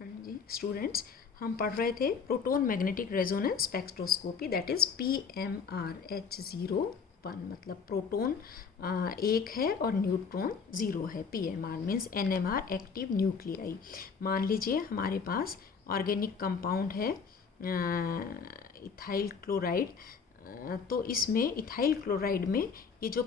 हाँ जी स्टूडेंट्स, हम पढ़ रहे थे proton magnetic resonance spectroscopy, that is PMR-H01, मतलब प्रोटोन एक है और न्यूट्रॉन ज़ीरो है। PMR means NMR active nuclei. मान लीजिए हमारे पास ऑर्गेनिक कंपाउंड है इथाइल क्लोराइड, तो इसमें इथाइल क्लोराइड में ये जो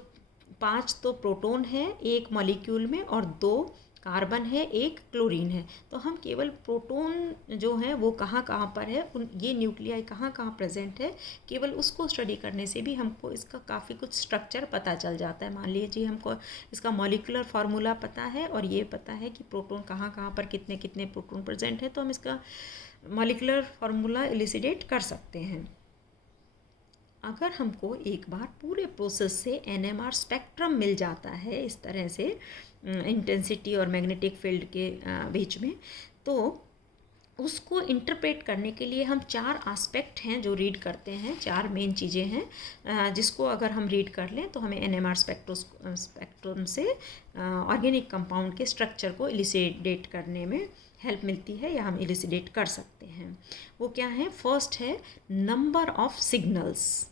5 तो प्रोटोन है एक मॉलिक्यूल में और 2 कार्बन है, एक क्लोरीन है। तो हम केवल प्रोटोन जो है वो कहाँ कहाँ पर है, ये न्यूक्लियाई कहाँ कहाँ प्रेजेंट है, केवल उसको स्टडी करने से भी हमको इसका काफ़ी कुछ स्ट्रक्चर पता चल जाता है। मान लीजिए हमको इसका मॉलिक्यूलर फार्मूला पता है और ये पता है कि प्रोटोन कहाँ कहाँ पर कितने कितने प्रोटोन प्रेजेंट है, तो हम इसका मॉलिक्यूलर फार्मूला इलिसिडेट कर सकते हैं। अगर हमको एक बार पूरे प्रोसेस से NMR स्पेक्ट्रम मिल जाता है इस तरह से इंटेंसिटी और मैग्नेटिक फील्ड के बीच में, तो उसको इंटरप्रेट करने के लिए हम 4 एस्पेक्ट हैं जो रीड करते हैं, 4 मेन चीज़ें हैं जिसको अगर हम रीड कर लें तो हमें NMR स्पेक्ट्रम से ऑर्गेनिक कंपाउंड के स्ट्रक्चर को इलिसिडेट करने में हेल्प मिलती है या हम इलिसिडेट कर सकते हैं। वो क्या है? फर्स्ट है नंबर ऑफ सिग्नल्स,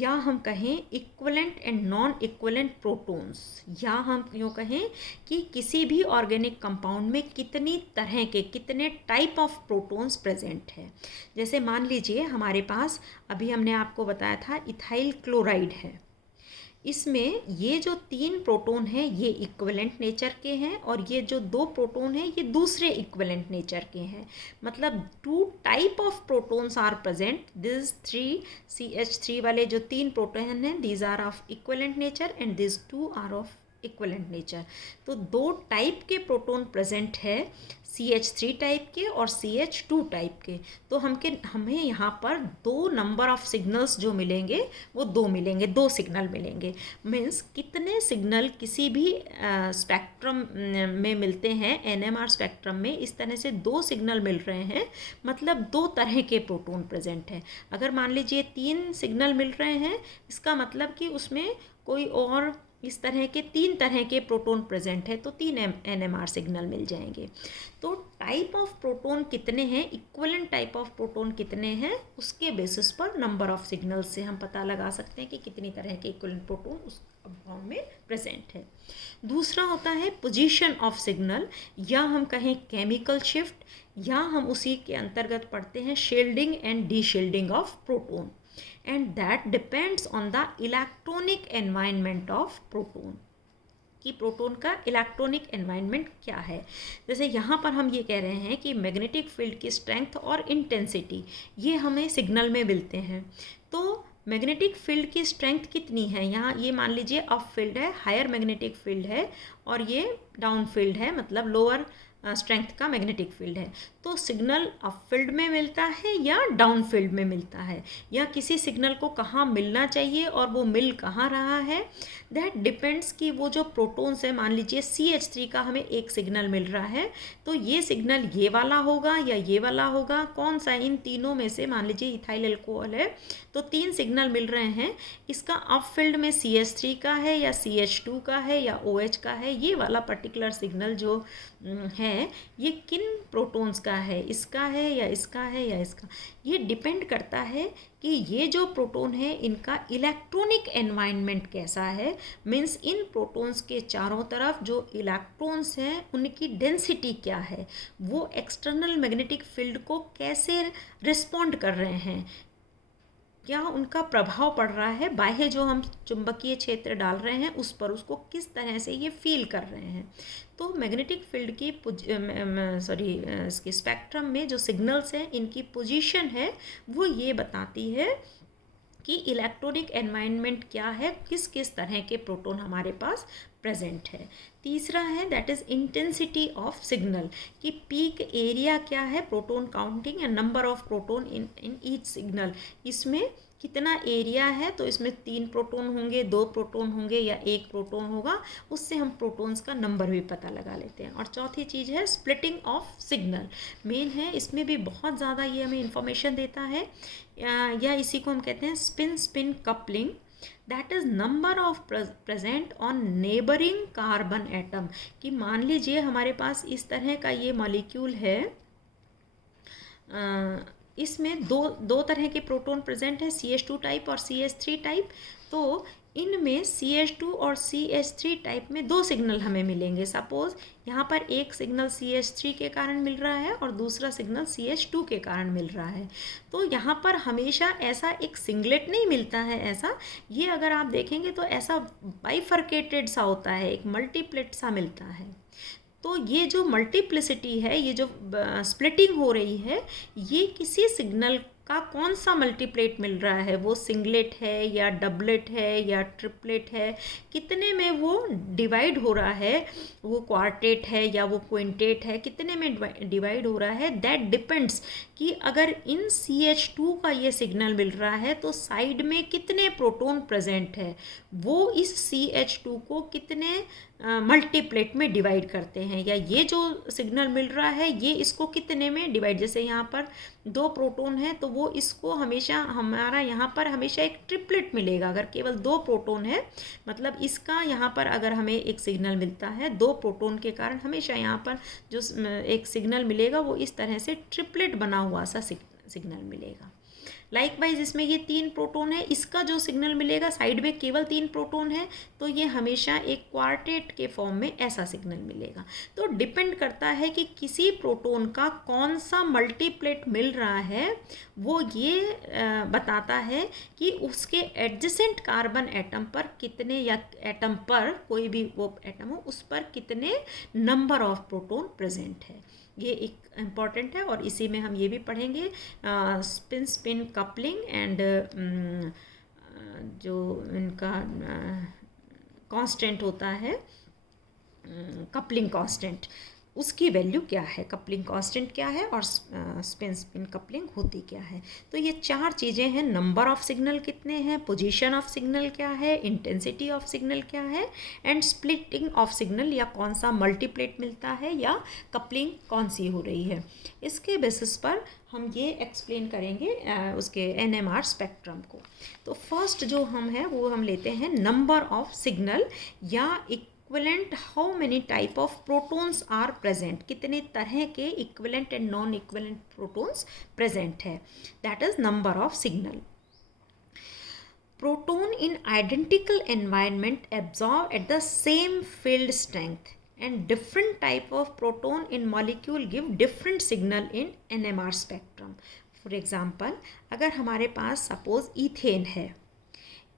या हम कहें equivalent and non equivalent protons, या हम यूँ कहें कि किसी भी ऑर्गेनिक कंपाउंड में कितनी तरह के, कितने टाइप ऑफ प्रोटॉन्स प्रेजेंट है। जैसे मान लीजिए हमारे पास अभी हमने आपको बताया था इथाइल क्लोराइड है, इसमें ये जो 3 प्रोटॉन हैं ये इक्विवेलेंट नेचर के हैं और ये जो 2 प्रोटॉन हैं ये दूसरे इक्विवेलेंट नेचर के हैं। मतलब 2 type of protons are present. This 3 CH3 वाले जो 3 प्रोटॉन हैं these are of equivalent nature and this 2 are of equivalent nature. तो 2 टाइप के प्रोटॉन प्रेजेंट है, CH3 टाइप के और CH2 टाइप के। तो हमें यहाँ पर 2 नंबर ऑफ सिग्नल्स जो मिलेंगे वो 2 मिलेंगे, 2 सिग्नल मिलेंगे। मीन्स कितने सिग्नल किसी भी स्पेक्ट्रम में मिलते हैं, NMR स्पेक्ट्रम में इस तरह से 2 सिग्नल मिल रहे हैं, मतलब 2 तरह के प्रोटॉन प्रेजेंट हैं। अगर मान लीजिए 3 सिग्नल मिल रहे हैं, इसका मतलब कि उसमें कोई और इस तरह के 3 तरह के प्रोटॉन प्रेजेंट है तो 3 NMR सिग्नल मिल जाएंगे। तो टाइप ऑफ प्रोटॉन कितने हैं, इक्विवेलेंट टाइप ऑफ प्रोटॉन कितने हैं, उसके बेसिस पर नंबर ऑफ सिग्नल्स से हम पता लगा सकते हैं कि कितनी तरह के इक्विवेलेंट प्रोटॉन उस कंपाउंड में प्रेजेंट है। दूसरा होता है पोजीशन ऑफ सिग्नल, या हम कहें केमिकल शिफ्ट, या हम उसी के अंतर्गत पढ़ते हैं shielding and deshielding of proton, and that depends on the electronic environment of proton, कि प्रोटॉन का इलेक्ट्रॉनिक एनवायरनमेंट क्या है। जैसे यहाँ पर हम ये कह रहे हैं कि मैग्नेटिक फील्ड की स्ट्रेंथ और इंटेंसिटी ये हमें सिग्नल में मिलते हैं। तो मैग्नेटिक फील्ड की स्ट्रेंथ कितनी है, यहाँ ये मान लीजिए अप फील्ड है, हायर मैग्नेटिक फील्ड है, और ये डाउन फील्ड है, मतलब लोअर स्ट्रेंथ का मैग्नेटिक फील्ड है। तो सिग्नल अप फील्ड में मिलता है या डाउन फील्ड में मिलता है, या किसी सिग्नल को कहाँ मिलना चाहिए और वो मिल कहाँ रहा है, दैट डिपेंड्स कि वो जो प्रोटॉन्स है, मान लीजिए CH3 का हमें एक सिग्नल मिल रहा है, तो ये सिग्नल ये वाला होगा या ये वाला होगा, कौन सा इन तीनों में से, मान लीजिए इथाइल अल्कोहल है तो 3 सिग्नल मिल रहे हैं, इसका अप फील्ड में CH3 का है या CH2 का है या OH का है, ये वाला पर्टिकुलर सिग्नल जो है ये किन प्रोटॉन्स का है, इसका है या इसका है या इसका, ये डिपेंड करता है कि ये जो प्रोटॉन है इनका इलेक्ट्रॉनिक एनवायरनमेंट कैसा है। मीन्स इन प्रोटॉन्स के चारों तरफ जो इलेक्ट्रॉन्स हैं उनकी डेंसिटी क्या है, वो एक्सटर्नल मैग्नेटिक फील्ड को कैसे रिस्पॉन्ड कर रहे हैं, क्या उनका प्रभाव पड़ रहा है, बाह्य जो हम चुंबकीय क्षेत्र डाल रहे हैं उस पर, उसको किस तरह से ये फील कर रहे हैं। तो मैग्नेटिक फील्ड की इसके स्पेक्ट्रम में जो सिग्नल्स हैं इनकी पोजीशन है वो ये बताती है कि इलेक्ट्रॉनिक एनवायरनमेंट क्या है, किस किस तरह के प्रोटॉन हमारे पास प्रेजेंट है। तीसरा है that is intensity of signal, कि पीक एरिया क्या है, प्रोटॉन काउंटिंग या number of proton in each signal, इसमें कितना एरिया है, तो इसमें 3 प्रोटॉन होंगे, 2 प्रोटॉन होंगे या 1 प्रोटॉन होगा, उससे हम प्रोटॉन्स का नंबर भी पता लगा लेते हैं। और चौथी चीज़ है स्प्लिटिंग ऑफ सिग्नल, मेन है, इसमें भी बहुत ज़्यादा ये हमें इंफॉर्मेशन देता है, या इसी को हम कहते हैं spin spin coupling, that is number of present on neighbouring carbon atom, कि मान लीजिए हमारे पास इस तरह का ये मॉलिक्यूल है इसमें दो तरह के प्रोटॉन प्रेजेंट है, CH2 टाइप और CH3 टाइप। तो इनमें CH2 और CH3 टाइप में दो सिग्नल हमें मिलेंगे। सपोज यहाँ पर एक सिग्नल CH3 के कारण मिल रहा है और दूसरा सिग्नल CH2 के कारण मिल रहा है। तो यहाँ पर हमेशा ऐसा एक सिंगलेट नहीं मिलता है, ऐसा ये अगर आप देखेंगे तो ऐसा बाइफर्केटेड सा होता है, एक मल्टीप्लेट सा मिलता है। तो ये जो मल्टीप्लिसिटी है, ये जो स्प्लिटिंग हो रही है, ये किसी सिग्नल का कौन सा मल्टीप्लेट मिल रहा है, वो सिंगलेट है या डबलेट है या ट्रिपलेट है, कितने में वो डिवाइड हो रहा है, वो क्वार्टेट है या वो क्विंटेट है, कितने में डिवाइड हो रहा है, दैट डिपेंड्स कि अगर इन CH2 का ये सिग्नल मिल रहा है तो साइड में कितने प्रोटॉन प्रेजेंट है, वो इस CH2 को कितने मल्टीप्लेट में डिवाइड करते हैं, या ये जो सिग्नल मिल रहा है ये इसको कितने में डिवाइड, जैसे यहाँ पर दो प्रोटॉन है तो वो इसको हमेशा हमारा यहाँ पर हमेशा एक ट्रिपलेट मिलेगा। अगर केवल दो प्रोटॉन है मतलब इसका यहाँ पर अगर हमें एक सिग्नल मिलता है दो प्रोटॉन के कारण, हमेशा यहाँ पर जो एक सिग्नल मिलेगा वो इस तरह से ट्रिपलेट बना हुआ सा सिग्नल मिलेगा। लाइकवाइज इसमें ये 3 प्रोटॉन है, इसका जो सिग्नल मिलेगा साइड में केवल 3 प्रोटॉन है तो ये हमेशा एक क्वार्टेट के फॉर्म में ऐसा सिग्नल मिलेगा। तो डिपेंड करता है कि किसी प्रोटॉन का कौन सा मल्टीप्लेट मिल रहा है, वो ये बताता है कि उसके एडजेसेंट कार्बन एटम पर कितने, या एटम पर कोई भी वो एटम हो उस पर कितने नंबर ऑफ प्रोटॉन प्रेजेंट है। ये एक इम्पॉर्टेंट है और इसी में हम ये भी पढ़ेंगे स्पिन स्पिन कपलिंग एंड जो इनका कांस्टेंट होता है कपलिंग कांस्टेंट, उसकी वैल्यू क्या है, कपलिंग कांस्टेंट क्या है और स्पिन स्पिन कपलिंग होती क्या है। तो ये 4 चीज़ें हैं, नंबर ऑफ सिग्नल कितने हैं, पोजीशन ऑफ सिग्नल क्या है, इंटेंसिटी ऑफ सिग्नल क्या है, एंड स्प्लिटिंग ऑफ सिग्नल, या कौन सा मल्टीप्लेट मिलता है या कपलिंग कौन सी हो रही है। इसके बेसिस पर हम ये एक्सप्लेन करेंगे उसके NMR स्पेक्ट्रम को। तो फर्स्ट जो हम है वो हम लेते हैं नंबर ऑफ सिग्नल या equivalent, how many type of protons are present, कितने तरह के equivalent and non equivalent protons present है, that is number of signal. Proton in identical environment absorb at the same field strength and different type of proton in molecule give different signal in NMR spectrum. For example, अगर हमारे पास suppose ethane है,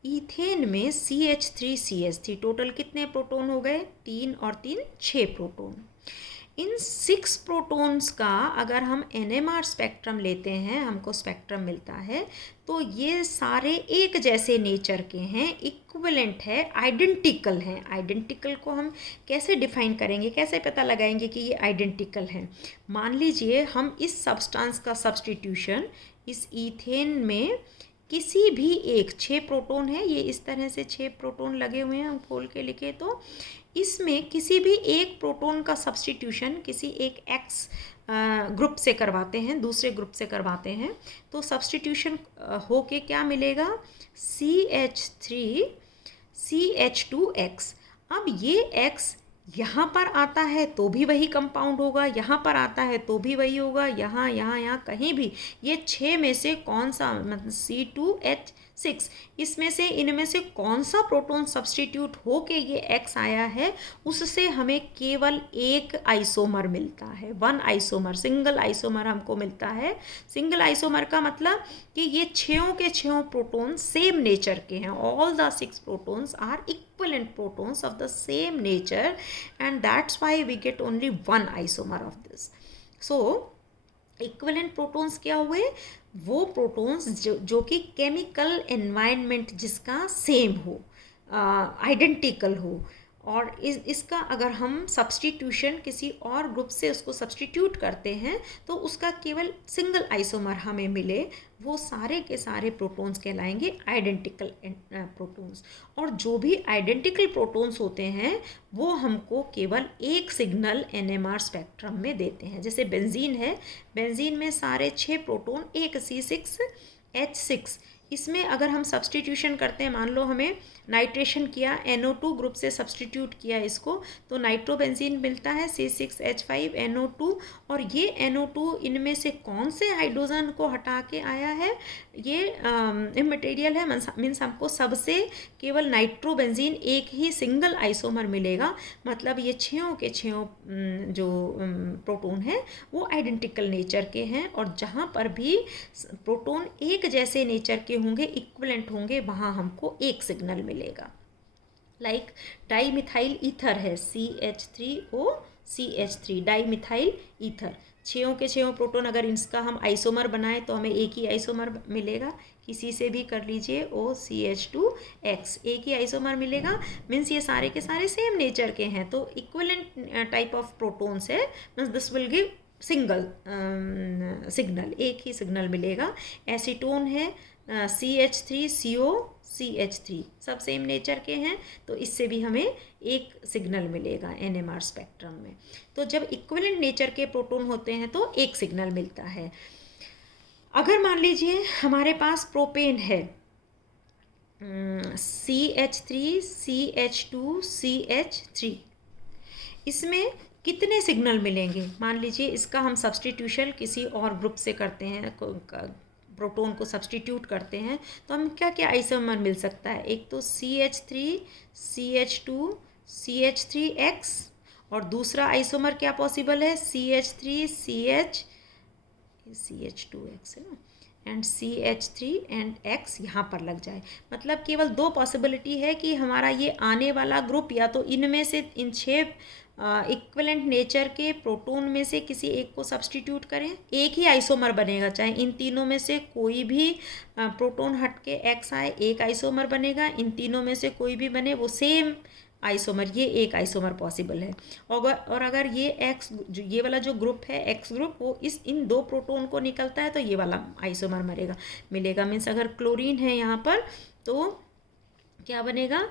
ethane में CH3 total कितने proton हो गए, 3 और 3 6 proton. इन 6 protons का अगर हम NMR स्पेक्ट्रम लेते हैं, हमको स्पेक्ट्रम मिलता है, तो ये सारे एक जैसे नेचर के हैं, इक्विवेलेंट है, आइडेंटिकल हैं। आइडेंटिकल को हम कैसे डिफाइन करेंगे, कैसे पता लगाएंगे कि ये आइडेंटिकल हैं। मान लीजिए हम इस सब्सटेंस का सब्स्टिट्यूशन इस ईथेन में किसी भी एक 6 प्रोटॉन है, ये इस तरह से 6 प्रोटॉन लगे हुए हैं, हम खोल के लिखे तो इसमें किसी भी एक प्रोटॉन का सब्स्टिट्यूशन किसी एक X ग्रुप से करवाते हैं, दूसरे ग्रुप से करवाते हैं, तो सब्स्टिट्यूशन हो के क्या मिलेगा, CH3 CH2X। अब ये X यहाँ पर आता है तो भी वही कंपाउंड होगा, यहाँ पर आता है तो भी वही होगा, यहाँ यहाँ यहाँ कहीं भी ये 6 में से कौन सा, मतलब C2H6, इसमें से इनमें से कौन सा प्रोटॉन सब्स्टिट्यूट हो के ये X आया है, उससे हमें केवल एक आइसोमर मिलता है, 1 आइसोमर, सिंगल आइसोमर हमको मिलता है। सिंगल आइसोमर का मतलब कि ये 6 के 6 प्रोटॉन सेम नेचर के हैं, all the 6 protons are equivalent protons of the same nature, and that's why we get only 1 isomer of this. So equivalent protons क्या हुए, वो प्रोटॉन्स जो कि केमिकल एनवायरनमेंट जिसका सेम हो, आइडेंटिकल हो, और इसका अगर हम सब्स्टिट्यूशन किसी और ग्रुप से उसको सब्स्टिट्यूट करते हैं तो उसका केवल सिंगल आइसोमर हमें मिले, वो सारे के सारे प्रोटॉन्स कहलाएंगे आइडेंटिकल प्रोटॉन्स। और जो भी आइडेंटिकल प्रोटॉन्स होते हैं वो हमको केवल एक सिग्नल NMR स्पेक्ट्रम में देते हैं। जैसे बेंजीन है, बेंजीन में सारे 6 प्रोटॉन, एक C6H6, इसमें अगर हम सब्सटीट्यूशन करते हैं, मान लो हमें नाइट्रेशन किया, NO2 ग्रुप से सब्सटीट्यूट किया इसको, तो नाइट्रोबेंजीन मिलता है C6H5NO2। और ये NO2 इनमें से कौन से हाइड्रोजन को हटा के आया है, ये इमटेरियल है, मीन्स हमको सबसे केवल नाइट्रोबेंजीन एक ही सिंगल आइसोमर मिलेगा। मतलब ये छयों के छयों जो प्रोटोन हैं वो आइडेंटिकल नेचर के हैं, और जहाँ पर भी प्रोटोन एक जैसे नेचर के होंगे, इक्विवेलेंट होंगे, वहाँ हमको एक सिग्नल मिलेगा। लाइक डाई मिथाइल ईथर है CH3OCH3, डाई मिथाइल ईथर, छयों के छयों प्रोटोन अगर इसका हम आइसोमर बनाएं तो हमें एक ही आइसोमर मिलेगा। किसी से भी कर लीजिए OCH2X, एक ही आइसोमर मिलेगा। मीन्स ये सारे के सारे सेम नेचर के हैं, तो इक्विवेलेंट टाइप ऑफ प्रोटोन्स है, means this will give single signal, एक ही सिग्नल मिलेगा। एसीटोन है CH3COCH3, सब सेम नेचर के हैं, तो इससे भी हमें एक सिग्नल मिलेगा NMR स्पेक्ट्रम में। तो जब इक्विवेलेंट नेचर के प्रोटोन होते हैं तो एक सिग्नल मिलता है। अगर मान लीजिए हमारे पास प्रोपेन है CH3CH2CH3, इसमें कितने सिग्नल मिलेंगे? मान लीजिए इसका हम सब्सटीट्यूशन किसी और ग्रुप से करते हैं, प्रोटोन को सब्सटीट्यूट करते हैं, तो हम क्या क्या आइसोमर मिल सकता है? एक तो CH3CH2CH3X, और दूसरा आइसोमर क्या पॉसिबल है? CH2X है ना, एंड CH3 एंड X यहाँ पर लग जाए। मतलब केवल दो पॉसिबिलिटी है कि हमारा ये आने वाला ग्रुप या तो इनमें से, इन 6 इक्विवेलेंट नेचर के प्रोटोन में से किसी एक को सब्सटीट्यूट करें, एक ही आइसोमर बनेगा। चाहे इन तीनों में से कोई भी प्रोटोन हट के X आए, एक आइसोमर बनेगा। इन तीनों में से कोई भी बने, वो सेम आइसोमर, ये एक आइसोमर पॉसिबल है। और अगर ये X, ये वाला जो ग्रुप है X ग्रुप, वो इन 2 प्रोटोन को निकलता है, तो ये वाला आइसोमर मिलेगा। मीन्स अगर क्लोरीन है यहाँ पर तो क्या बनेगा?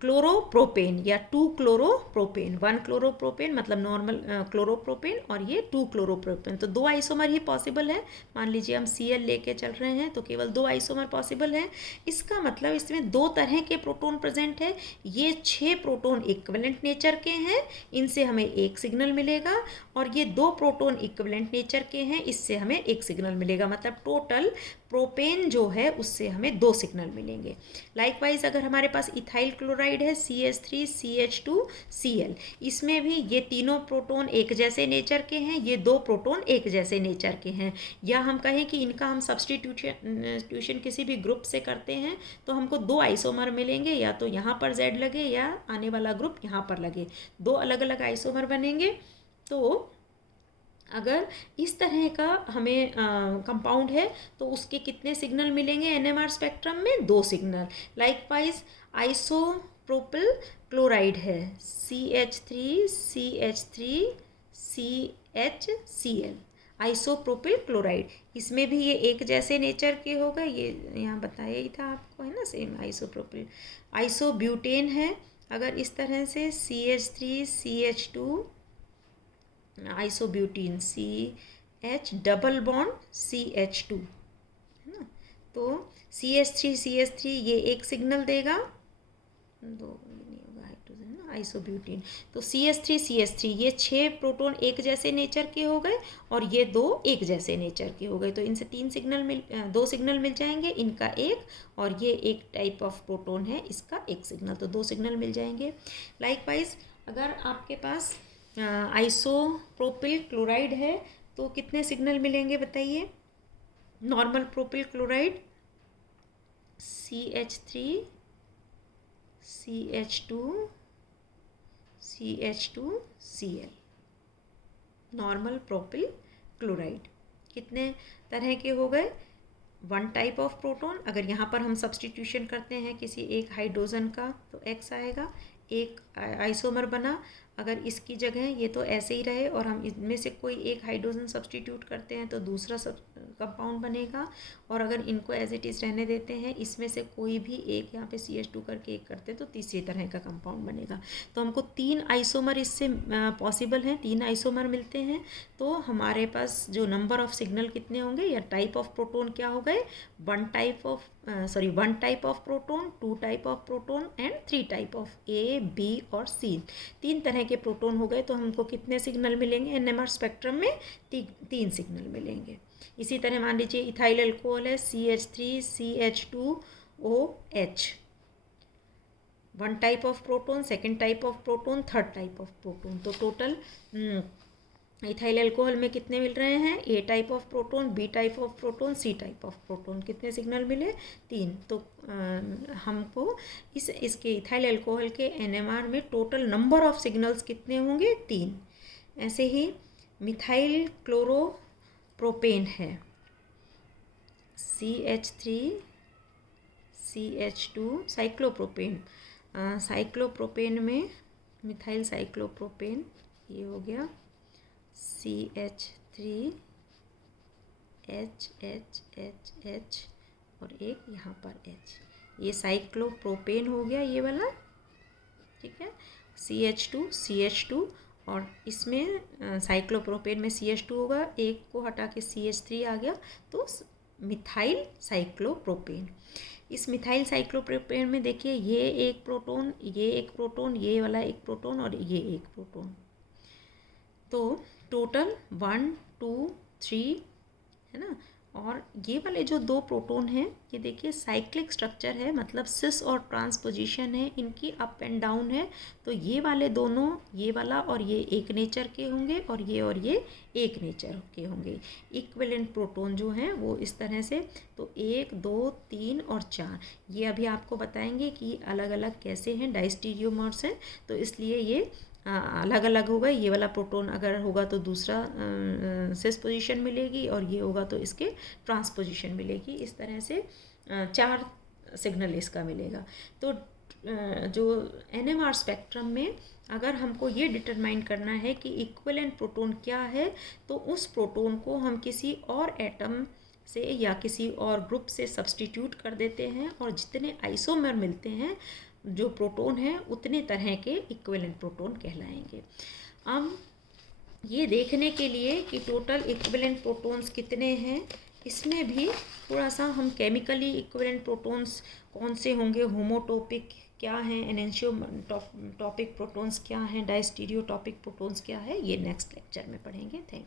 क्लोरोप्रोपेन या 2 क्लोरोप्रोपेन, 1 क्लोरोप्रोपेन मतलब नॉर्मल क्लोरोप्रोपेन, और ये 2 क्लोरोप्रोपेन। तो 2 आइसोमर ही पॉसिबल है। मान लीजिए हम Cl लेके चल रहे हैं तो केवल 2 आइसोमर पॉसिबल है। इसका मतलब इसमें 2 तरह के प्रोटोन प्रेजेंट है। ये 6 प्रोटोन इक्विवेलेंट नेचर के हैं, इनसे हमें एक सिग्नल मिलेगा, और ये 2 प्रोटोन इक्विवेलेंट नेचर के हैं, इससे हमें एक सिग्नल मिलेगा। मतलब टोटल प्रोपेन जो है उससे हमें 2 सिग्नल मिलेंगे। लाइकवाइज अगर हमारे पास इथाइल क्लोराइड है CH3CH2Cl, इसमें भी ये तीनों प्रोटोन एक जैसे नेचर के हैं, ये 2 प्रोटोन एक जैसे नेचर के हैं। या हम कहें कि इनका हम सब्सटीट्यूशन किसी भी ग्रुप से करते हैं तो हमको 2 आइसोमर मिलेंगे, या तो यहाँ पर Z लगे या आने वाला ग्रुप यहाँ पर लगे, 2 अलग अलग आइसोमर बनेंगे। तो अगर इस तरह का हमें कंपाउंड है तो उसके कितने सिग्नल मिलेंगे NMR स्पेक्ट्रम में? 2 सिग्नल। लाइकवाइज आइसोप्रोपिल क्लोराइड है CH3CH3CHCl, आइसोप्रोपिल क्लोराइड, इसमें भी ये एक जैसे नेचर के होगा, ये यहाँ बताया ही था आपको, है ना, सेम आइसोप्रोपिल। आइसोब्यूटेन है अगर इस तरह से CH3CH2 isobutene CH double bond CH2, है ना, तो CH3 ये एक सिग्नल देगा, 2 नहीं होगा हाइड्रोजन ना, आइसोब्यूटीन। तो CH3 ये 6 प्रोटोन एक जैसे नेचर के हो गए, और ये 2 एक जैसे नेचर के हो गए। तो इनसे 2 सिग्नल मिल जाएंगे, इनका एक, और ये एक टाइप ऑफ प्रोटोन है, इसका एक सिग्नल, तो 2 सिग्नल मिल जाएंगे। लाइकवाइज अगर आपके पास आइसोप्रोपिल क्लोराइड है तो कितने सिग्नल मिलेंगे बताइए? Normal propyl chloride CH3CH2CH2Cl, normal propyl chloride कितने तरह के हो गए? 1 टाइप ऑफ प्रोटोन। अगर यहाँ पर हम सब्सटीट्यूशन करते हैं किसी एक हाइड्रोजन का तो X आएगा, एक आइसोमर बना। अगर इसकी जगह ये तो ऐसे ही रहे और हम इनमें से कोई एक हाइड्रोजन सब्सटीट्यूट करते हैं तो दूसरा सब कंपाउंड बनेगा, और अगर इनको एज इट इज़ रहने देते हैं, इसमें से कोई भी एक यहाँ पे CH2 करके एक करते हैं तो तीसरी तरह का कंपाउंड बनेगा। तो हमको 3 आइसोमर इससे पॉसिबल हैं, 3 आइसोमर मिलते हैं। तो हमारे पास जो नंबर ऑफ सिग्नल कितने होंगे या टाइप ऑफ प्रोटोन क्या हो गए, 1 type of proton, 2 type of proton and 3 type of A, B और C। 3 तरह के प्रोटोन हो गए। तो हमको कितने सिग्नल मिलेंगे NMR स्पेक्ट्रम में, 3 सिग्नल मिलेंगे। इसी तरह मान लीजिए इथाइल अल्कोहल है CH3CH2OH, 1 type of proton, 2nd type of proton, 3rd type of proton. तो टोटल इथाइल अल्कोहल में कितने मिल रहे हैं, A type of proton, B type of proton, C type of proton. कितने सिग्नल मिले, 3। तो हमको इसके इथाइल अल्कोहल के NMR में टोटल नंबर ऑफ सिग्नल्स कितने होंगे, 3। ऐसे ही मिथाइल क्लोरोप्रोपेन है CH3CH2 साइक्लोप्रोपेन। साइक्लोप्रोपेन में मिथाइल साइक्लोप्रोपेन ये हो गया CH3HHHH और एक यहाँ पर H, ये साइक्लोप्रोपेन हो गया ये वाला, ठीक है। CH2 और इसमें साइक्लोप्रोपेन में CH2 होगा, एक को हटा के CH3 आ गया, तो मिथाइल साइक्लोप्रोपेन। इस मिथाइल साइक्लोप्रोपेन में देखिए ये एक प्रोटोन, ये एक प्रोटोन, ये वाला एक प्रोटोन और ये एक प्रोटोन। तो टोटल 1 2 3 है ना। और ये वाले जो 2 प्रोटोन हैं ये देखिए साइक्लिक स्ट्रक्चर है, मतलब सिस और ट्रांस पोजीशन है, इनकी अप एंड डाउन है। तो ये वाले दोनों, ये वाला और ये एक नेचर के होंगे और ये एक नेचर के होंगे। इक्विवेलेंट प्रोटोन जो हैं वो इस तरह से, तो 1 2 3 और 4 ये अभी आपको बताएंगे कि अलग अलग कैसे हैं, डाइस्टीरियोमर्स हैं, तो इसलिए ये अलग अलग होगा। ये वाला प्रोटोन अगर होगा तो दूसरा सिस पोजीशन मिलेगी और ये होगा तो इसके ट्रांस पोजीशन मिलेगी। इस तरह से 4 सिग्नल इसका मिलेगा। तो जो NMR स्पेक्ट्रम में अगर हमको ये डिटरमाइन करना है कि इक्विवेलेंट प्रोटोन क्या है, तो उस प्रोटोन को हम किसी और एटम से या किसी और ग्रुप से सब्सटीट्यूट कर देते हैं और जितने आइसोमर मिलते हैं जो प्रोटोन है उतने तरह के इक्विवेलेंट प्रोटोन कहलाएंगे। अब ये देखने के लिए कि टोटल इक्विवेलेंट प्रोटोन्स कितने हैं, इसमें भी थोड़ा सा हम केमिकली इक्विवेलेंट प्रोटोन्स कौन से होंगे, होमोटोपिक क्या हैं, एनेंशियोटॉपिक प्रोटोन्स क्या हैं, डायस्टीरियोटॉपिक प्रोटोन्स क्या है, ये नेक्स्ट लेक्चर में पढ़ेंगे। Thank you.